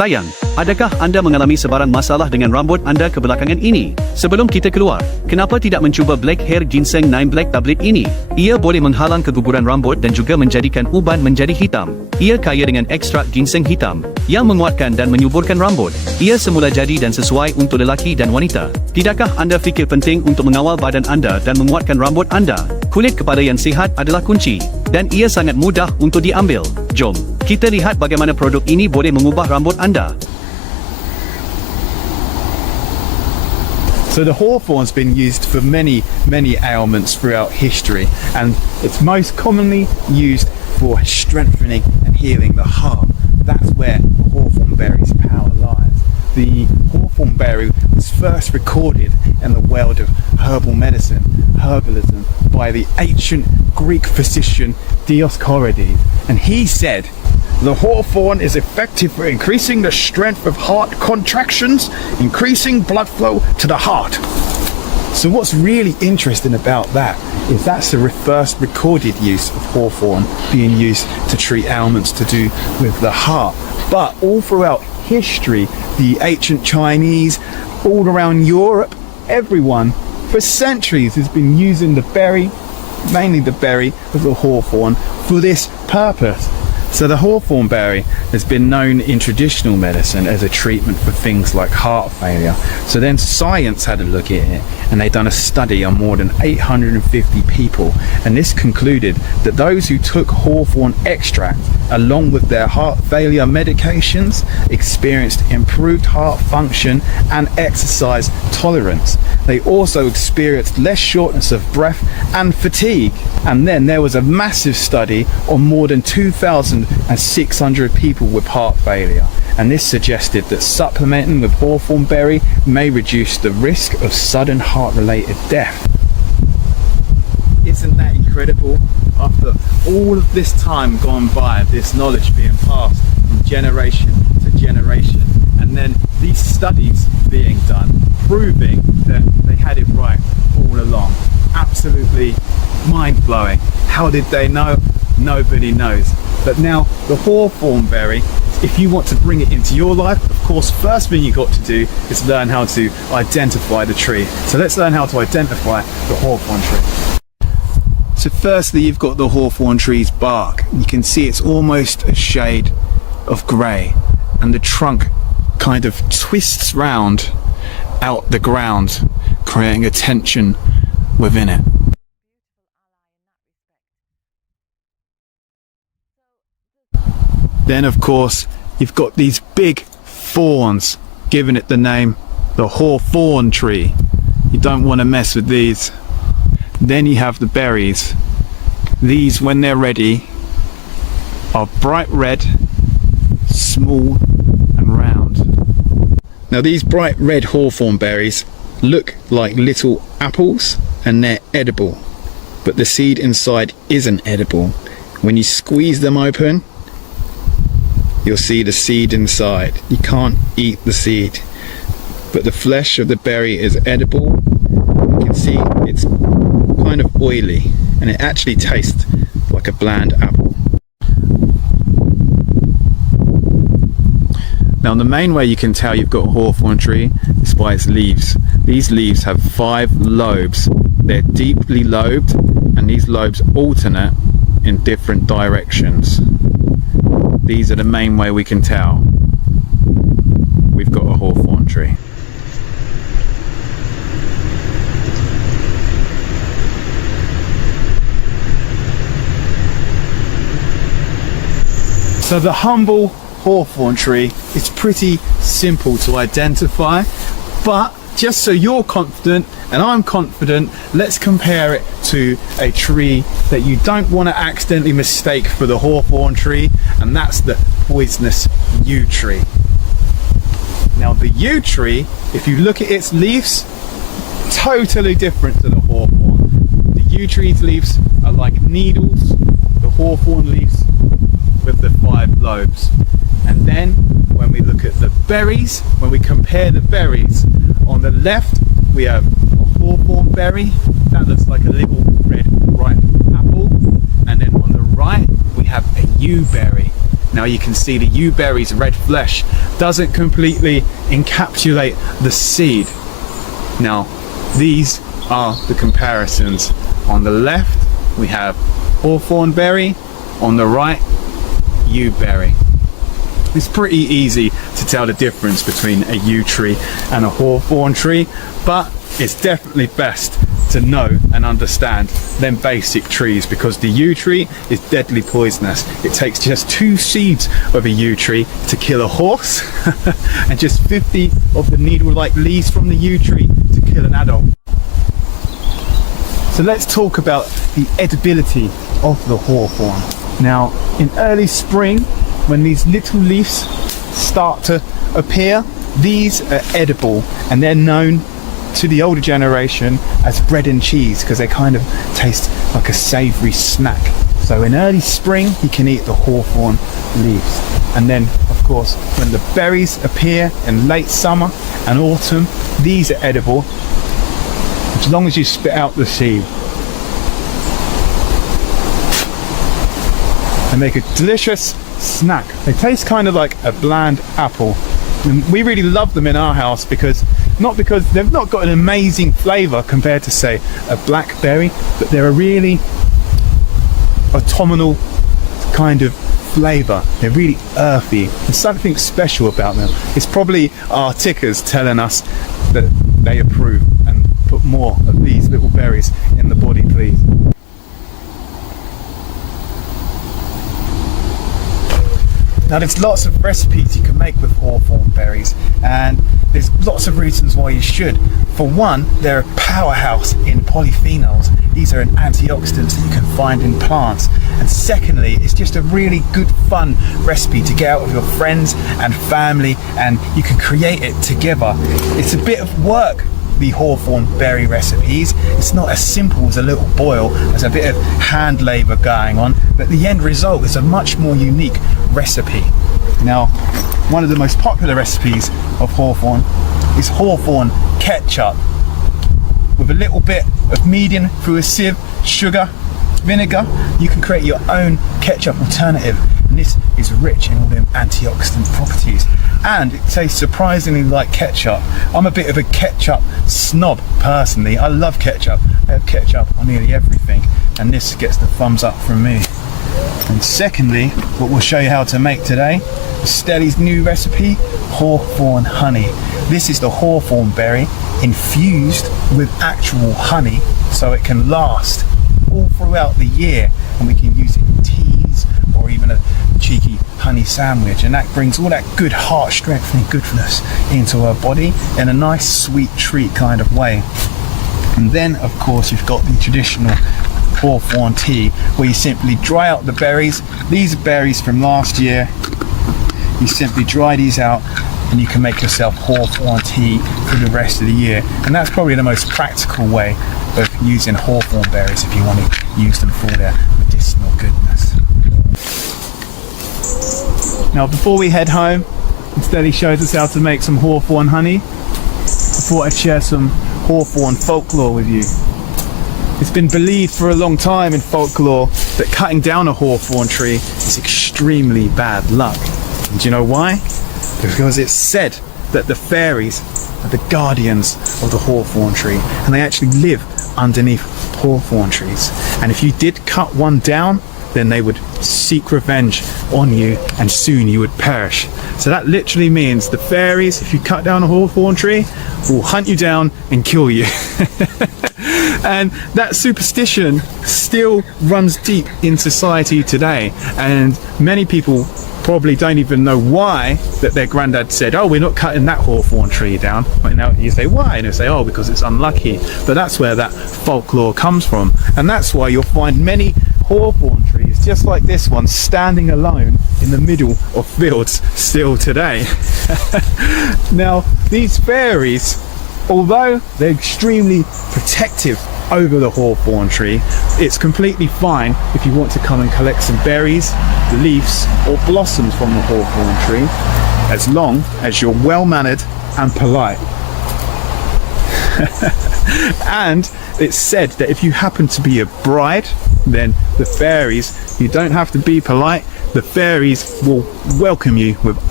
Sayang, adakah anda mengalami sebarang masalah dengan rambut anda kebelakangan ini? Sebelum kita keluar, kenapa tidak mencuba Black Hair Ginseng 9 Black tablet ini? Ia boleh menghalang keguguran rambut dan juga menjadikan uban menjadi hitam. Ia kaya dengan ekstrak ginseng hitam yang menguatkan dan menyuburkan rambut. Ia semula jadi dan sesuai untuk lelaki dan wanita. Tidakkah anda fikir penting untuk mengawal badan anda dan menguatkan rambut anda? Kulit kepala yang sihat adalah kunci, dan ia sangat mudah untuk diambil. Jom, kita lihat bagaimana produk ini boleh mengubah rambut anda. So the hawthorn's been used for many ailments throughout history, and it's most commonly used for strengthening and healing the heart. That's where hawthorn berry's power lies. The hawthorn berry was first recorded in the world of herbalism, by the ancient Greek physician Dioscorides, and he said, "The hawthorn is effective for increasing the strength of heart contractions, increasing blood flow to the heart." So what's really interesting about that is that's the first recorded use of hawthorn being used to treat ailments to do with the heart. But all throughout history, the ancient Chinese, all around Europe, everyone for centuries has been using the berry, mainly the berry of the hawthorn, for this purpose. So the hawthorn berry has been known in traditional medicine as a treatment for things like heart failure. So then science had a look at it, and they done a study on more than 850 people, and this concluded that those who took hawthorn extract along with their heart failure medications experienced improved heart function and exercise tolerance. They also experienced less shortness of breath and fatigue. And then there was a massive study on more than 2,600 people with heart failure, and this suggested that supplementing with hawthorn berry may reduce the risk of sudden heart-related death. Isn't that incredible? After all of this time gone by, this knowledge being passed from generation to generation, and then these studies being done, proving that they had it right all along. Absolutely mind-blowing. How did they know? Nobody knows. But now the hawthorn berry, if you want to bring it into your life, of course, first thing you got to do is learn how to identify the tree. So let's learn how to identify the hawthorn tree. So firstly, you've got the hawthorn tree's bark. You can see it's almost a shade of grey, and the trunk kind of twists round out the ground, creating a tension within it. Then of course you've got these big thorns, giving it the name the hawthorn tree. You don't want to mess with these. Then you have the berries. These, when they're ready, are bright red, small and round. Now these bright red hawthorn berries look like little apples, and they're edible, but the seed inside isn't edible. When you squeeze them open, you'll see the seed inside. You can't eat the seed, but the flesh of the berry is edible. You can see it's kind of oily, and it actually tastes like a bland apple. Now the main way you can tell you've got a hawthorn tree is by its leaves. These leaves have 5 lobes. They're deeply lobed, and these lobes alternate in different directions. These are the main way we can tell we've got a hawthorn tree. So the humble hawthorn tree is pretty simple to identify, but just so you're confident and I'm confident, let's compare it to a tree that you don't want to accidentally mistake for the hawthorn tree, and that's the poisonous yew tree. Now the yew tree, if you look at its leaves, totally different to the hawthorn. The yew tree's leaves are like needles, the hawthorn leaves with the 5 lobes. And then when we look at the berries, when we compare the berries, on the left we have a hawthorn berry that looks like a little red ripe apple, and then on the right we have a yew berry, Now you can see the yew-berry's red flesh doesn't completely encapsulate the seed. Now, these are the comparisons. On the left, we have hawthorn berry. On the right, yew berry. It's pretty easy to tell the difference between a yew tree and a hawthorn tree, but it's definitely best to know and understand them basic trees, because the yew tree is deadly poisonous. It takes just 2 seeds of a yew tree to kill a horse and just 50 of the needle-like leaves from the yew tree to kill an adult. So let's talk about the edibility of the hawthorn. Now, in early spring, when these little leaves start to appear, these are edible, and they're known to the older generation as bread and cheese because they kind of taste like a savoury snack. So in early spring, you can eat the hawthorn leaves. And then, of course, when the berries appear in late summer and autumn, these are edible as long as you spit out the seed. They make a delicious snack. They taste kind of like a bland apple. And we really love them in our house because they've not got an amazing flavour compared to, say, a blackberry, but they're a really autumnal kind of flavour. They're really earthy. There's something special about them. It's probably our tickers telling us that they approve and put more of these little berries in the body, please. Now, there's lots of recipes you can make with hawthorn berries, and there's lots of reasons why you should. For one, they're a powerhouse in polyphenols. These are antioxidants that you can find in plants. And secondly, it's just a really good fun recipe to get out with your friends and family, and you can create it together. It's a bit of work, the hawthorn berry recipes. It's not as simple as a little boil. There's a bit of hand labour going on, but the end result is a much more unique recipe. Now, one of the most popular recipes of hawthorn is hawthorn ketchup. With a little bit of medium through a sieve, sugar, vinegar, you can create your own ketchup alternative. And this is rich in all them antioxidant properties. And it tastes surprisingly like ketchup. I'm a bit of a ketchup snob personally. I love ketchup. I have ketchup on nearly everything, and this gets the thumbs up from me. And secondly, what we'll show you how to make today is Stelly's new recipe, hawthorn honey. This is the hawthorn berry infused with actual honey, so it can last all throughout the year, and we can use it in teas or even a cheeky honey sandwich, and that brings all that good heart strength and goodness into our body in a nice sweet treat kind of way. And then, of course, you've got the traditional hawthorn tea, where you simply dry out the berries. These are berries from last year. You simply dry these out, and you can make yourself hawthorn tea for the rest of the year. And that's probably the most practical way of using hawthorn berries if you want to use them for their medicinal goodness. Now, before we head home, Stelly shows us how to make some hawthorn honey. I thought I'd share some hawthorn folklore with you. It's been believed for a long time in folklore that cutting down a hawthorn tree is extremely bad luck. And do you know why? Because it's said that the fairies are the guardians of the hawthorn tree, and they actually live underneath hawthorn trees. And if you did cut one down, then they would seek revenge on you, and soon you would perish. So that literally means the fairies, if you cut down a hawthorn tree, will hunt you down and kill you. And that superstition still runs deep in society today, and many people probably don't even know why that their granddad said, oh, we're not cutting that hawthorn tree down. But now you say, why? And they say, oh, because it's unlucky. But that's where that folklore comes from, and that's why you'll find many hawthorn trees just like this one standing alone in the middle of fields still today. Now, these fairies, although they're extremely protective over the hawthorn tree, it's completely fine if you want to come and collect some berries, leaves or blossoms from the hawthorn tree, as long as you're well mannered and polite. And it's said that if you happen to be a bride, then the fairies, you don't have to be polite, the fairies will welcome you with open